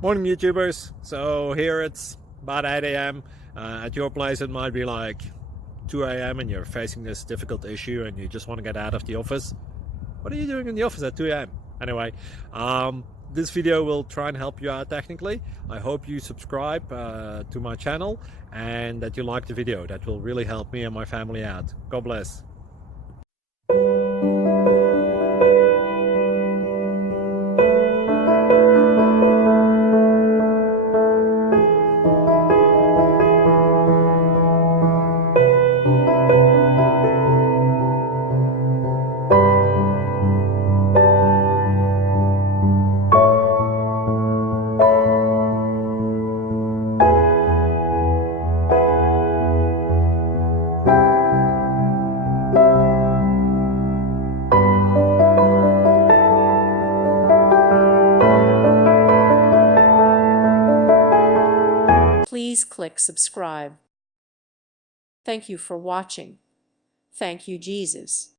Morning YouTubers. So here it's about 8 a.m. At your place it might be like 2 a.m. and you're facing this difficult issue and you just want to get out of the office. What are you doing in the office at 2 a.m.? Anyway, this video will try and help you out technically. I hope you subscribe to my channel and that you like the video. That will really help me and my family out. God bless. Please click subscribe. Thank you for watching. Thank you, Jesus.